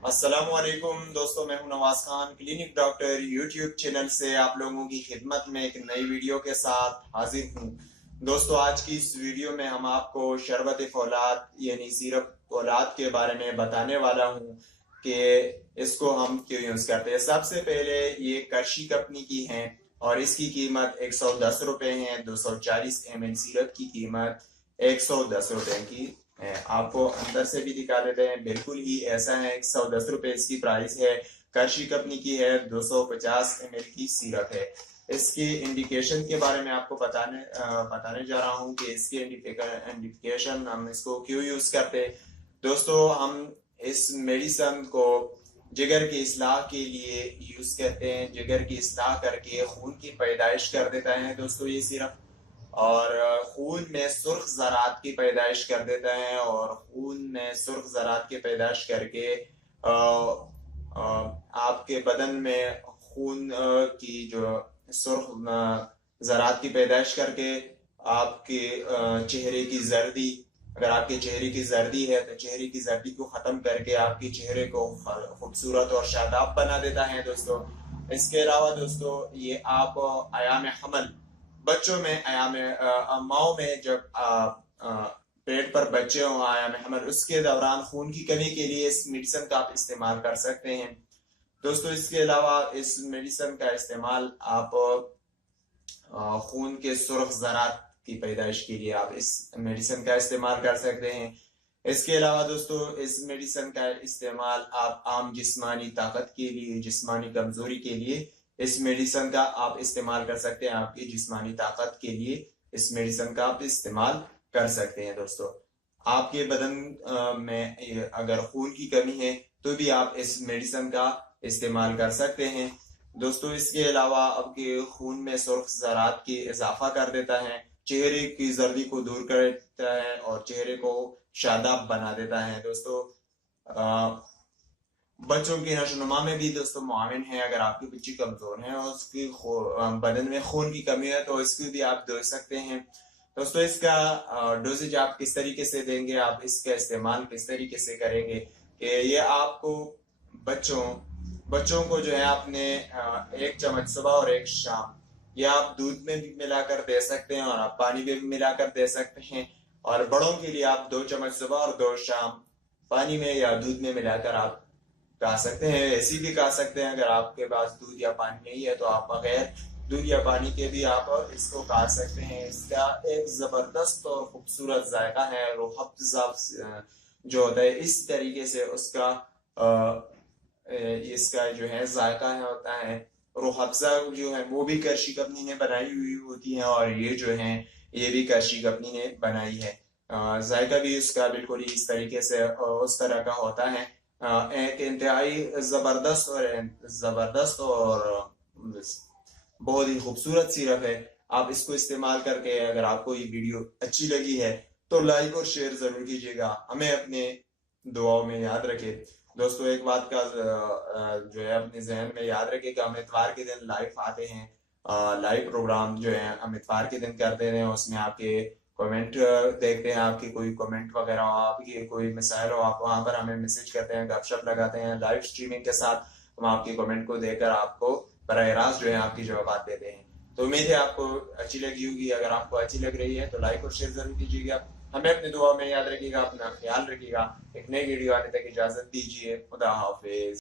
अस्सलाम वालेकुम दोस्तों, मैं हूं Nawaz Khan, clinic doctor YouTube channel से आप लोगों की खिदमत में एक नई वीडियो के साथ हाजिर हूं। दोस्तों, आज की इस वीडियो में हम आपको शरबत फौलाद यानी सिरप औलाद के बारे में बताने वाला हूं कि इसको हम क्यों यूज करते हैं। सबसे पहले ये कर्शी कंपनी की है और इसकी कीमत 110 रुपए है। 240 ml सिरप की कीमत 110 रुपए की है। आपको अंदर से भी दिखा देते हैं, बिल्कुल ही ऐसा है। 110 रुपए इसकी प्राइस है। कर्शी कंपनी की है। 250 ml की सिरप है। इसकी इंडिकेशन के बारे में आपको बताने जा रहा हूँ कि इसके इंडिकेशन, हम इसको क्यों यूज करते हैं। दोस्तों, हम इस मेडिसिन को जिगर की इस्लाह के लिए यूज करते हैं। जिगर की इस्लाह करके खून की पैदाइश कर देता है दोस्तों ये सिरप, और खून में सुर्ख ज़रात की पैदाइश कर देता है। और खून में सुर्ख ज़रात की पैदाइश करके आपके बदन में खून की जो सुर्ख ज़रात की पैदाइश करके आपके चेहरे की जर्दी, अगर आपके चेहरे की जर्दी है तो चेहरे की जर्दी को खत्म करके आपके चेहरे को खूबसूरत और शादाब बना देता है दोस्तों। इसके अलावा दोस्तों, ये आप आयाम हमल, बच्चों में माओ में जब पेट पर बच्चे हों आयाम हमल, उसके दौरान खून की कमी के लिए इस मेडिसिन का आप इस्तेमाल कर सकते हैं दोस्तों। इसके अलावा इस मेडिसिन का इस्तेमाल आप खून के सुर्ख ज़रात की पैदाइश के लिए आप इस मेडिसिन का इस्तेमाल कर सकते हैं। इसके अलावा दोस्तों, इस मेडिसिन का इस्तेमाल आप आम जिस्मानी ताकत के लिए, जिस्मानी कमजोरी के लिए इस मेडिसिन का आप इस्तेमाल कर सकते हैं। आपकी जिस्मानी ताकत के लिए इस मेडिसिन का आप इस्तेमाल कर सकते हैं दोस्तों। आपके बदन में अगर खून की कमी है तो भी आप इस मेडिसिन का इस्तेमाल कर सकते हैं दोस्तों। इसके अलावा आपके खून में सुर्ख ज़रात की इजाफा कर देता है, चेहरे की जर्दी को दूर कर देता है और चेहरे को शादाब बना देता है दोस्तों। बच्चों की नशोनुमा में भी दोस्तों मुआविन है। अगर आपकी बच्ची कमजोर है और उसकी बदन में खून की कमी है तो इसकी भी आप दे सकते हैं दोस्तों। इसका डोजेज आप किस तरीके से देंगे, आप इसका इस्तेमाल किस तरीके से करेंगे कि ये आपको बच्चों को जो है आपने 1 चम्मच सुबह और 1 शाम, ये आप दूध में भी मिलाकर दे सकते हैं और आप पानी में भी मिलाकर दे सकते हैं। और बड़ों के लिए आप 2 चम्मच सुबह और 2 शाम पानी में या दूध में मिलाकर आप खा सकते हैं। ऐसी भी खा सकते हैं। अगर आपके पास दूध या पानी नहीं है तो आप बगैर दूध या पानी के भी आप इसको खा सकते हैं। इसका एक जबरदस्त और खूबसूरत जायका है। रूह अफ़ज़ा जो होता है, इस तरीके से उसका इसका जो है जायका है होता है। रूह अफ़ज़ा जो है वो भी कर्शी कंपनी ने बनाई हुई होती है और ये जो है ये भी कर्शी कंपनी ने बनाई है। जायका भी इसका बिल्कुल ही इस तरीके से उस तरह का होता है। एक इंतहाई जबरदस्त और बहुत ही खूबसूरत सिरप है। आप इसको इस्तेमाल करके, अगर आपको ये वीडियो अच्छी लगी है तो लाइक और शेयर जरूर कीजिएगा। हमें अपने दुआओं में याद रखें दोस्तों। एक बात का जो है अपने जहन में याद रखें कि हम इतवार के दिन लाइव आते हैं। लाइव प्रोग्राम जो है हम इतवार के दिन करते हैं। उसमें आपके कमेंट देखते हैं, आपकी कोई कमेंट वगैरह हो, आपकी कोई मिसाइल हो, आप वहां पर हमें मैसेज करते हैं, गपशप लगाते हैं। लाइव स्ट्रीमिंग के साथ हम आपकी कमेंट को देकर आपको बराह रास्त जो है आपकी जवाब देते हैं। तो उम्मीद है आपको अच्छी लगी होगी। अगर आपको अच्छी लग रही है तो लाइक और शेयर जरूर कीजिएगा। हमें अपनी दुआ में याद रखिएगा, अपना ख्याल रखिएगा। एक नई वीडियो आने तक इजाजत दीजिए। खुदा हाफिज।